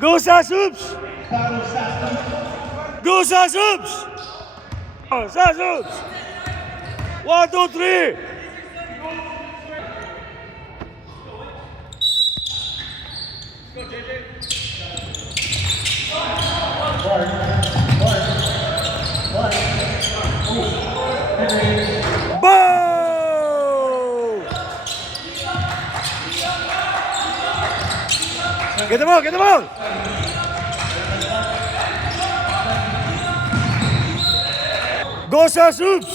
Go Sasubs! Go Sasubs! Sasubs! 1, 2, 3! Boom! Get the ball, get the ball! Go Sasubs!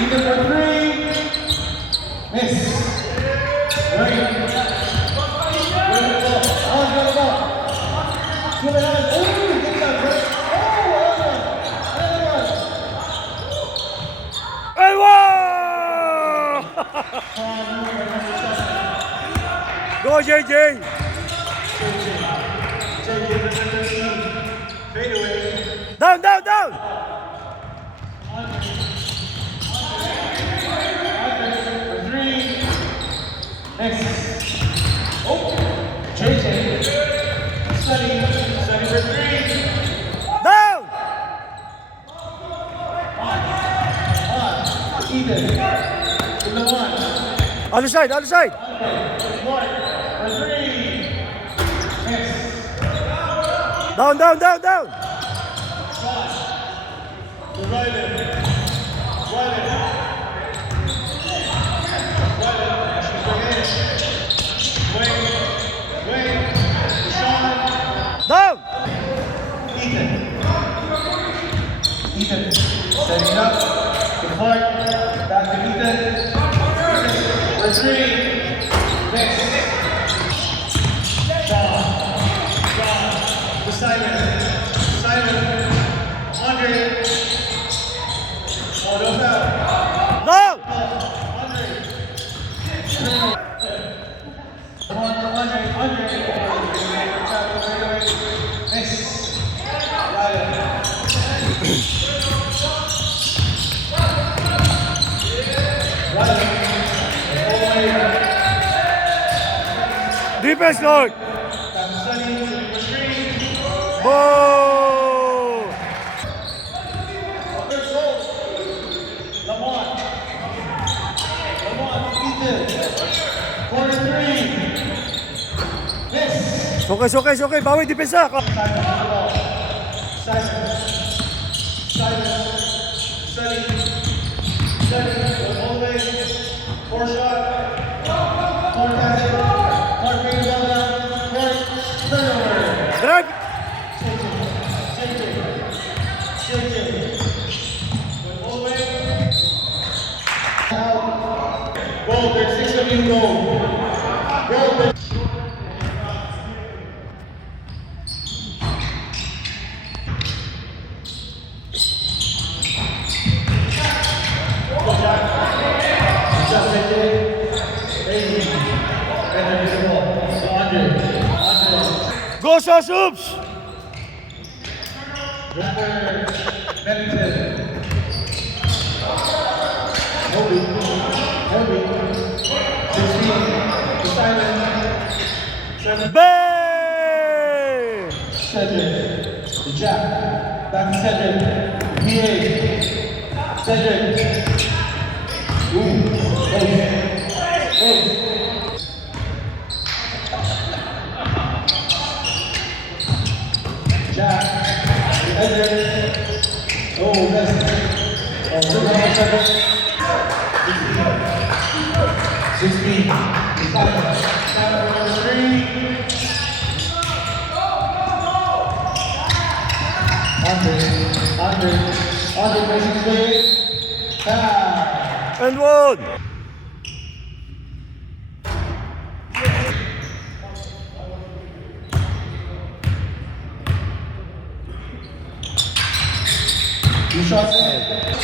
Either for three, miss. Right. Where the ball? On the ball. To the line. Ooh, get that break. Oh, Hey, Go JJ! Fade away. Down, down, down! Next. Oh, JJ. Sunny for three. Down! Ethan. To the one. Other side, other side! Mark for three. Next. Down, down, down, down! To Rylan. Down! Ethan, setting up to Clark, back to Ethan, for three, next, Sean, to Simon, Andre, oh, no foul, Down! Andre, come on, Andre, next, Ryan. Defense, Lord! Boom! Okay, okay. Bawi, depensa! Drive! Goal, there's 6 of you, goal. Go Sasubs! Bang! Cedric, the jab, back to Cedric, PA, Cedric, jab, Cedric, oh, that's, oh, Cedric, 16, 5, 3, Andre, facing straight. And one! Two shots in.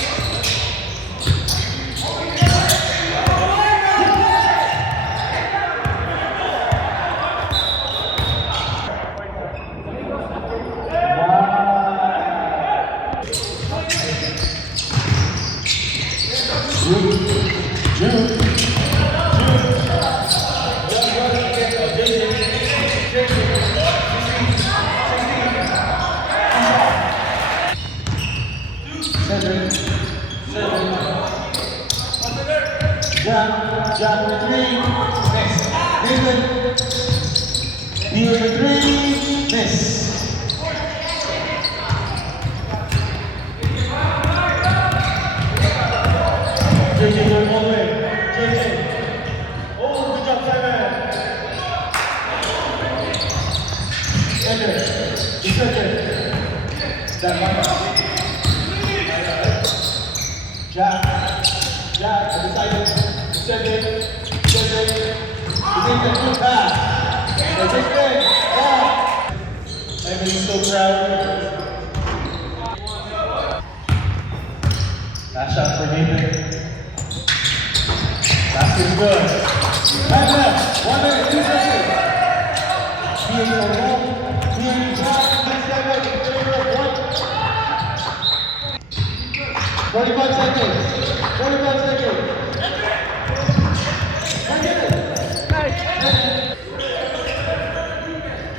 Jack for three, miss. Nathan, Neil for three, miss. JJ going all the way. JJ. Oh, good job, Simon. Center. Center. That one. Jack. Jack. Decided. Center. Center. You make the good pass. That's it. Everybody's so proud. Last shot for Nathan. Last is good. Back left. 1 minute, 2 seconds. Being for one. Being shot. 45 seconds. 45 seconds.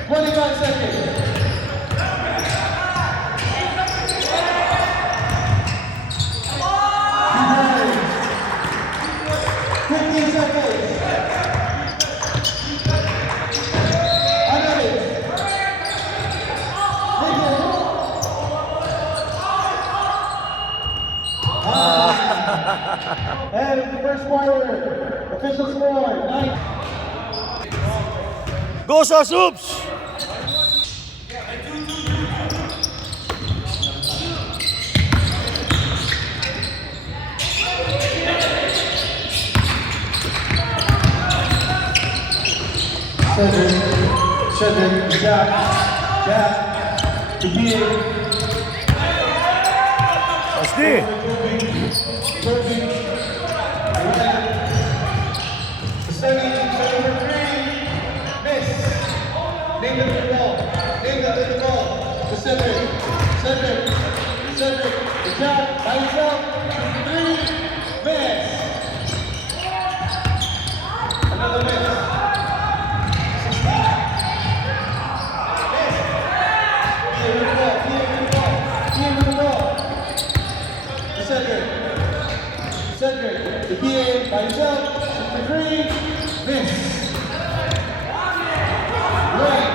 25 seconds. 15 seconds. And it's the first quarter. Official score, 9. Go sa Soups! Cedric, Jack, Kabir, Asti! Toby, Sunny for three, miss. Nathan to the ball, to Cedric, to Jack, by himself, 3, miss. Another miss. Cedric, the PA by himself, the 3, miss. Wait.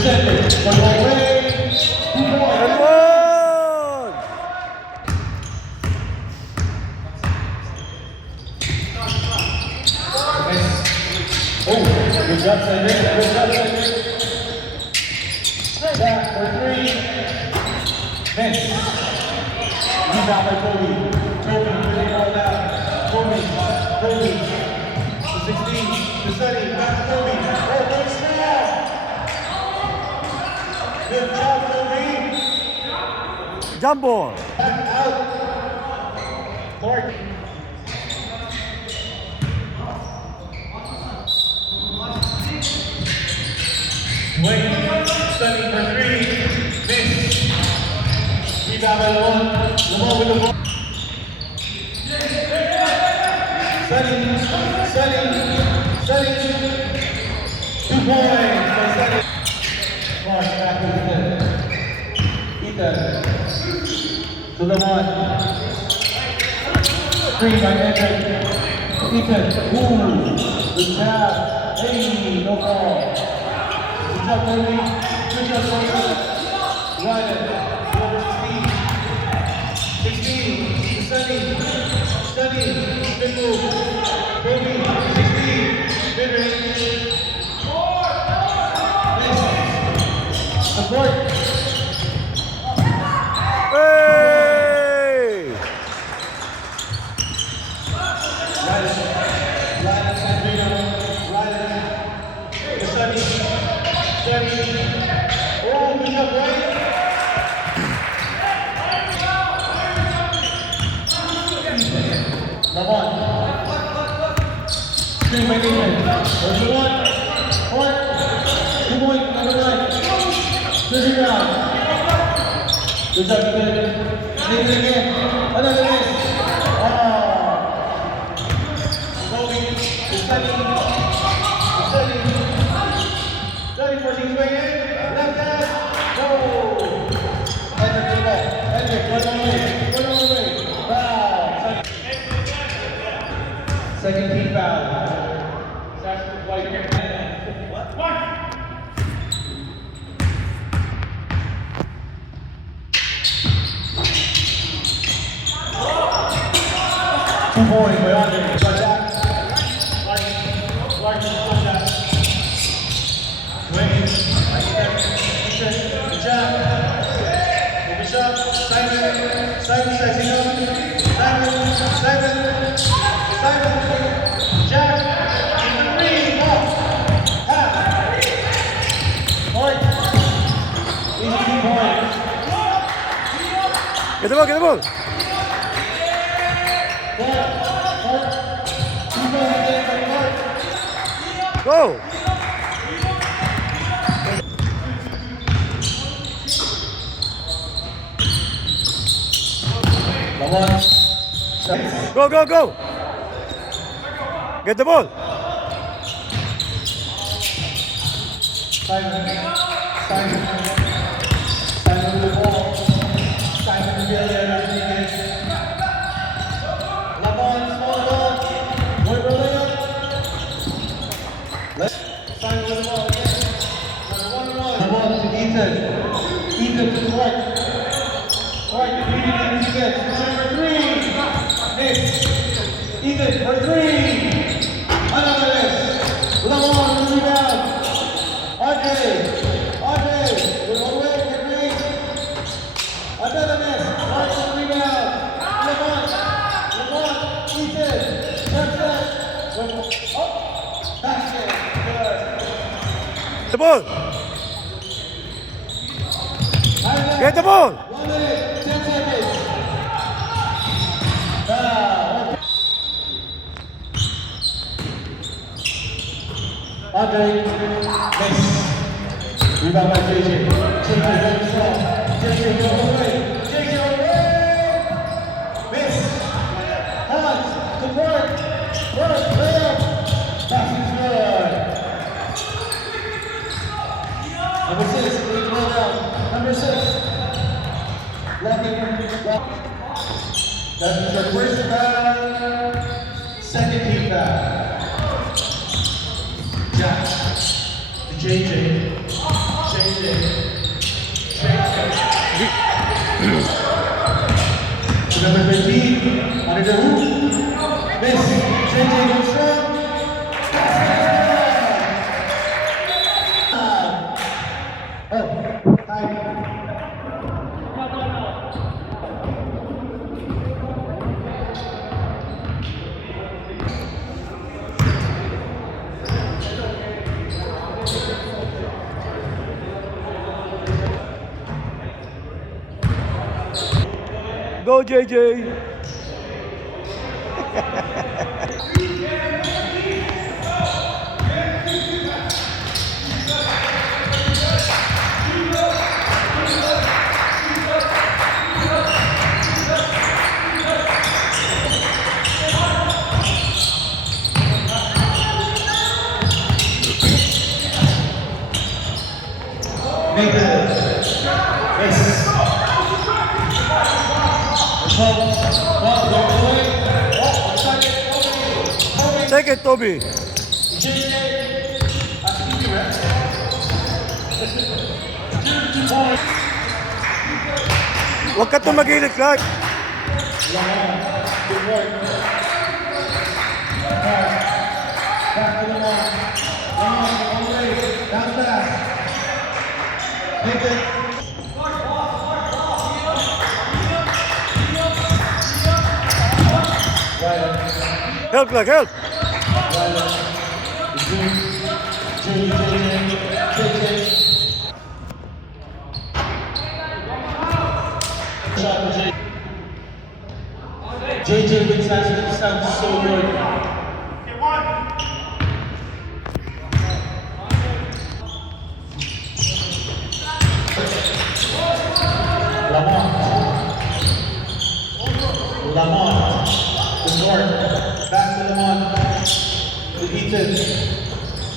Cedric, one more way, 2 more. Good one! Oh, good job, Cedric. Back for 3. Miss. Rebound by Toby. Toby, really well down. Toby. To 16, to 30, back to Toby. Oh, good snap. Good job, Toby. Jump ball! Back out. Clark. Wait, Sunny for 3, miss. Rebound by Lamont with the ball. Sunny. 2 points for Sunny. Clark back to Ethan. To Lamont. Screen by Edric. Ethan, ooh, good job. Hey, no call. Good job, Toby. Good job, Toby. Ryder, over 16. 16, Sunny, big move. Toby, 16, mid range. Support. Hey! Oh, good job, right? Lamont. Screen by Nathan. There's the one. Point. 2 point. Number 9. Good rebound. Good job, Nathan. Nathan again. Another miss. Kobe is studying. Studying for his way in. Left hand. Go. Hendrick to the ball. Hendrick, run on the way. Run on the way. Foul. Second team foul. Saxon White. What? 2 points by Andre. Got that. Larkin, got that. Wayne, good job. Good shot. Simon says he knows. Simon. Jack. Three. Off. Half. Point. Easy point. Get the ball, get the ball. Go. Go. Get the ball. Simon with the ball. Simon with the other. Lamont, small ball. One layup. Simon with the ball again. Number 1-1. The ball to Ethan. Ethan to the right. Right, defeating defense. Number 3. Nick. Ethan for 3. Another miss. Lamont with the rebound. RJ, we're away, get me. Another miss, right to the rebound. Lamont, Ethan, touchdown. Oh, basket, good. The ball. Get the ball. 1 minute, 10 seconds. Foul. Andre, miss. Rebound by JJ. JJ very strong. JJ go away. JJ away. Miss. Hans to work. Layup. Pass is good. Number 6, lead well down. Number 6. Lock. That is the first foul. Second team foul. Jack to JJ. To number 15, under the hoop. Miss. JJ goes strong. Time. Go, JJ. Nathan. Miss. Take it, Toby. Huwag ka tumagilid, Clark. Good work. Back to the line. One way. Bounce back. Nathan. Help, Clark, help. JJ with sounds so good. Lamont. Good work. Back to Lamont. To Ethan.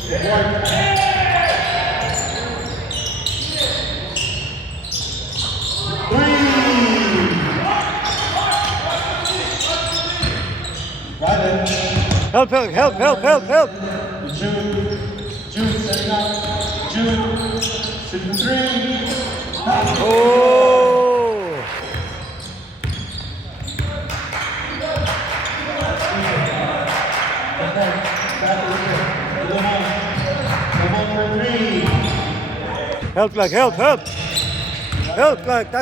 Good work. Three. Rylan. Help. Jude setting up. Jude. Shooting three. Oh. Lamont for three. Help, like,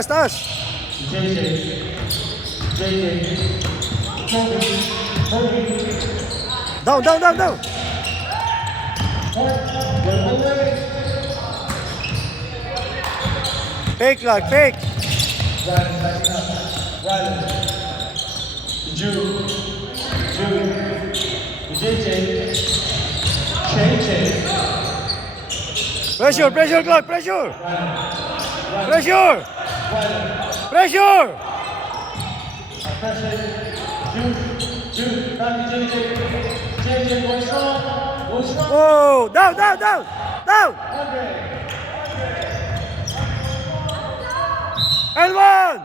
taas. JJ. Kobe. Down. Fake. Rylan backing up. Rylan. Jude. JJ. Pressure, Clark, pressure. Rylan. Jude. Back to JJ going strong. Oh, down. Andre. And one.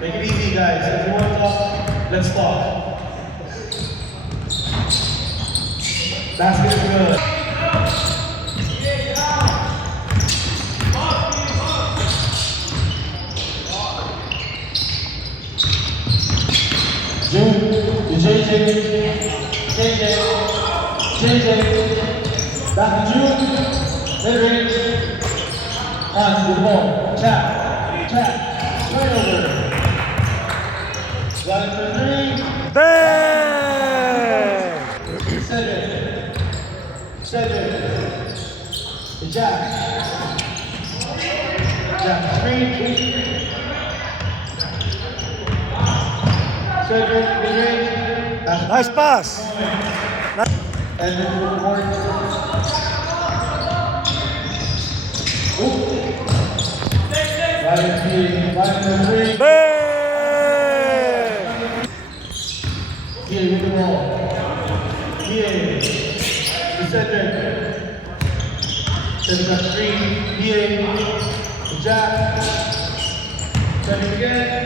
Make it easy, guys. If you want to talk, let's talk. Basket is good. Jude, JJ. Back to Jude. Mid-range. On to the ball. Tap. Turnover. Rylan for three. Bang. Cedric. Jack. Three. Cedric, mid-range. Nice pass. And then to the court. Rylan for three. Bang. Here with the ball. Here. To Cedric. Cedric got three. Here. To Jack. Cedric again.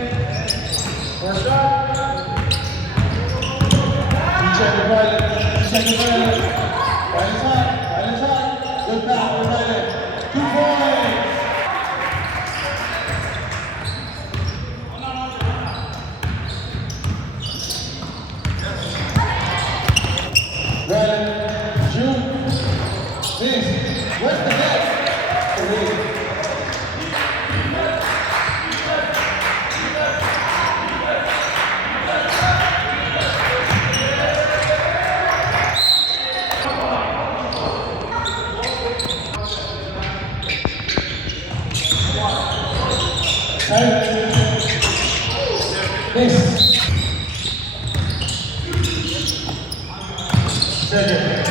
More shot. Check the Rylan. Rylan's hot. Good pass for Rylan. 2 points. Rylan, Jude, this, what's the net? Three. This. Cedric.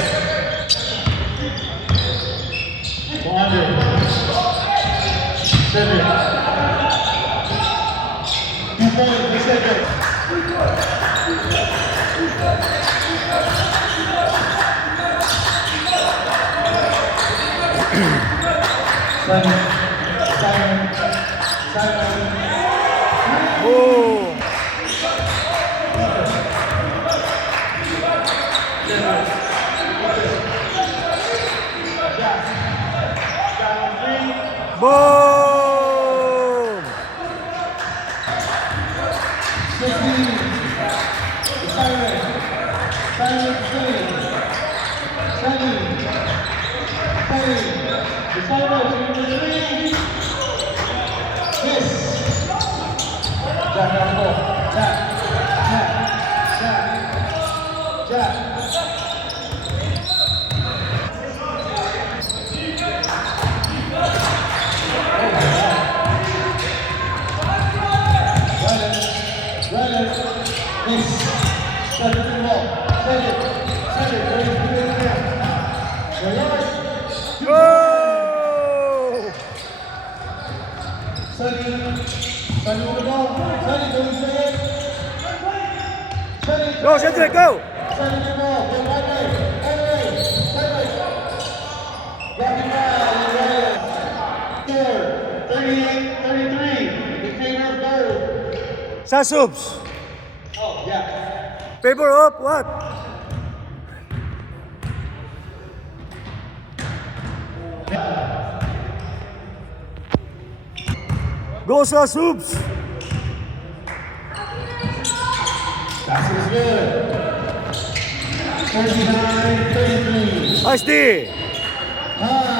Andre. Cedric. 2 points for Cedric. Simon. Oh. Boom. 16. Simon Jack. Send it to the ball. Send it. Send it. Ready to do it again. Relax. Oh! Sunny. Sunny with the ball. Sunny, go to the head. Sunny. Go, Cedric, go! Sunny with the ball. Go right way. Right way. Right way. Rocky Ride. Third. 38-33. In favor of gold. Sa subs. Oh, yeah. Favor up, what? Go sa subs. Pass is good. 49-33. Nice D. High.